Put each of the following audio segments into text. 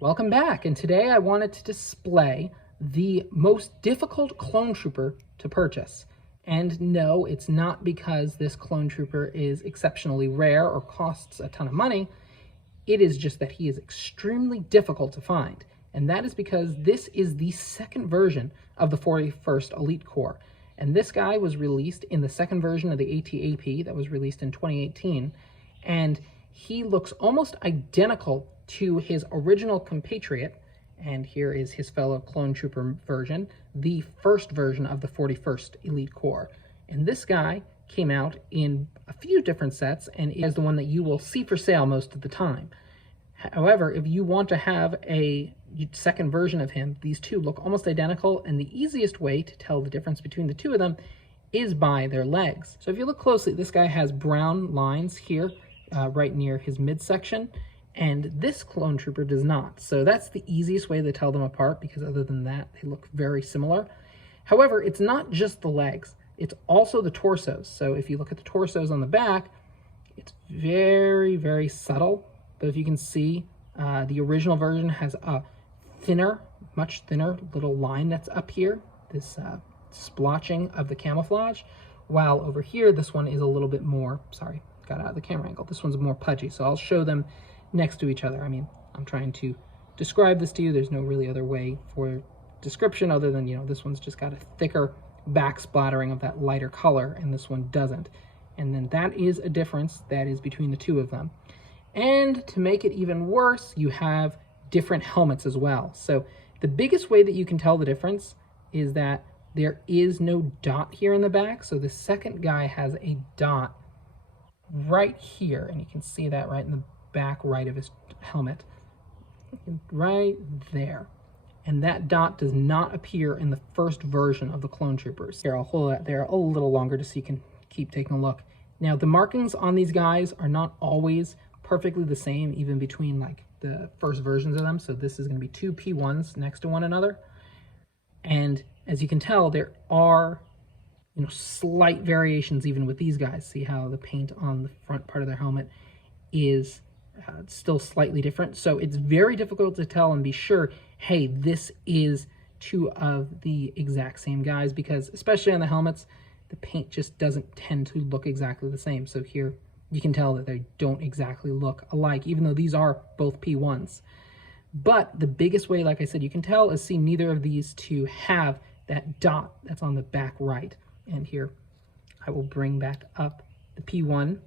Welcome back, and today I wanted to display the most difficult clone trooper to purchase. And no, it's not because this clone trooper is exceptionally rare or costs a ton of money. It is just that he is extremely difficult to find. And that is because this is the second version of the 41st Elite Corps. And this guy was released in the second version of the AT-AP that was released in 2018. And he looks almost identical to his original compatriot, and here is his fellow clone trooper version, the first version of the 41st Elite Corps. And this guy came out in a few different sets and is the one that you will see for sale most of the time. However, if you want to have a second version of him, these two look almost identical, and the easiest way to tell the difference between the two of them is by their legs. So if you look closely, this guy has brown lines here right near his midsection, and this clone trooper does not. So that's the easiest way to tell them apart, because other than that, they look very similar. However, it's not just the legs, it's also the torsos. So if you look at the torsos on the back, it's very, very subtle. But if you can see, the original version has a thinner, much thinner little line that's up here, this splotching of the camouflage, while over here, this one is a little bit more, sorry, got out of the camera angle, this one's more pudgy. So I'll show them next to each other. I mean, I'm trying to describe this to you. There's no really other way for description other than, this one's just got a thicker back splattering of that lighter color, and this one doesn't. And then that is a difference that is between the two of them. And to make it even worse, you have different helmets as well. So the biggest way that you can tell the difference is that there is no dot here in the back. So the second guy has a dot right here, and you can see that right in the back right of his helmet, right there. And that dot does not appear in the first version of the clone troopers. Here, I'll hold that there a little longer just so you can keep taking a look. Now, the markings on these guys are not always perfectly the same, even between like the first versions of them. So this is going to be two P1s next to one another. And as you can tell, there are slight variations even with these guys. See how the paint on the front part of their helmet is still slightly different. So it's very difficult to tell and be sure, hey, this is two of the exact same guys, because especially on the helmets, the paint just doesn't tend to look exactly the same. So here you can tell that they don't exactly look alike, even though these are both P1s. But the biggest way, like I said, you can tell is see neither of these two have that dot that's on the back right. And here I will bring back up the P1.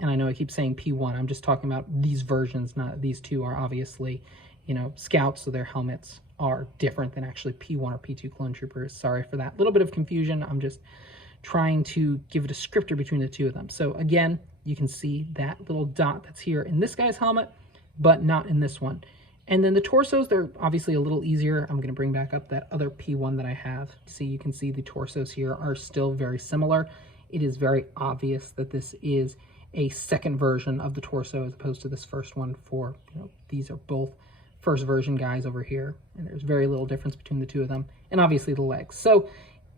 And I know I keep saying P1, I'm just talking about these versions, not these two are obviously, scouts, so their helmets are different than actually P1 or P2 clone troopers. Sorry for that little bit of confusion. I'm just trying to give a descriptor between the two of them. So again, you can see that little dot that's here in this guy's helmet, but not in this one. And then the torsos, they're obviously a little easier. I'm going to bring back up that other P1 that I have. See, you can see the torsos here are still very similar. It is very obvious that this is a second version of the torso as opposed to this first one for, these are both first version guys over here, and there's very little difference between the two of them, and obviously the legs. So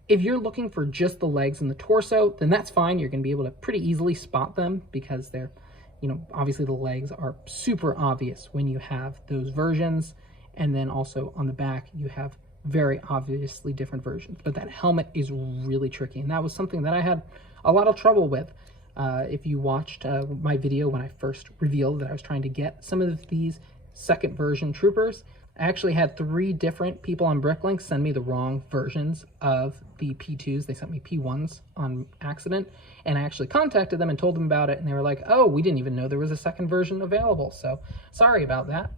if you're looking for just the legs and the torso, then that's fine. You're going to be able to pretty easily spot them because they're, obviously the legs are super obvious when you have those versions, and then also on the back you have very obviously different versions. But that helmet is really tricky, and that was something that I had a lot of trouble with. If you watched my video when I first revealed that I was trying to get some of these second version troopers, I actually had 3 different people on BrickLink send me the wrong versions of the P2s. They sent me P1s on accident, and I actually contacted them and told them about it, and they were like, oh, we didn't even know there was a second version available, so sorry about that.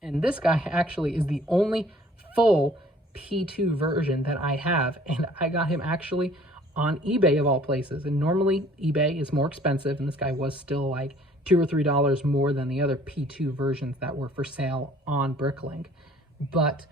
And this guy actually is the only full P2 version that I have, and I got him actually on eBay of all places. And normally eBay is more expensive, and this guy was still like $2 or $3 more than the other P2 versions that were for sale on BrickLink. But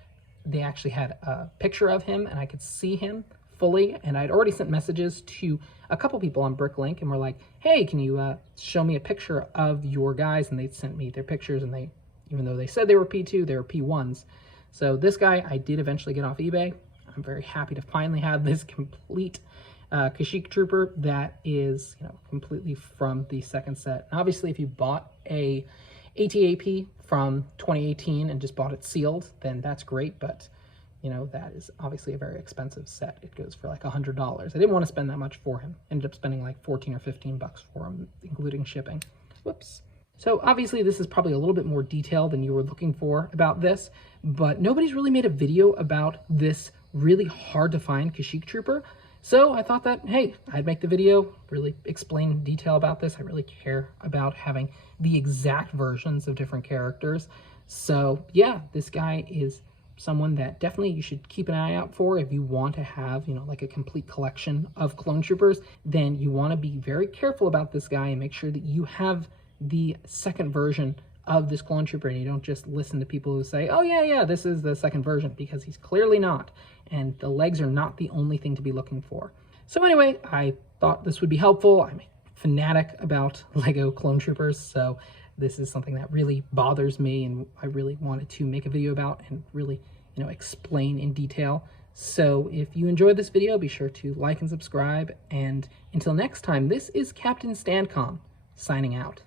they actually had a picture of him, and I could see him fully, and I'd already sent messages to a couple people on BrickLink and were like, hey, can you show me a picture of your guys? And they sent me their pictures, and they, even though they said they were P2, they were P1s. So this guy I did eventually get off eBay. I'm very happy to finally have this complete Kashyyyk trooper that is completely from the second set. And obviously, if you bought a ATAP from 2018 and just bought it sealed, then that's great, but you know, that is obviously a very expensive set. It goes for like $100. I didn't want to spend that much for him. Ended up spending like 14 or 15 bucks for him, including shipping. Whoops. So obviously this is probably a little bit more detail than you were looking for about this, but nobody's really made a video about this really hard to find Kashyyyk trooper. So I thought that, hey, I'd make the video, really explain in detail about this. I really care about having the exact versions of different characters. So yeah, this guy is someone that definitely you should keep an eye out for. If you want to have, you know, like a complete collection of clone troopers, then you want to be very careful about this guy and make sure that you have the second version of this clone trooper, and you don't just listen to people who say, oh yeah, this is the second version, because he's clearly not, and the legs are not the only thing to be looking for. So anyway, I thought this would be helpful. I'm a fanatic about Lego clone troopers, so this is something that really bothers me, and I really wanted to make a video about and really, you know, explain in detail. So if you enjoyed this video, be sure to like and subscribe, and until next time, this is Captain Stancom signing out.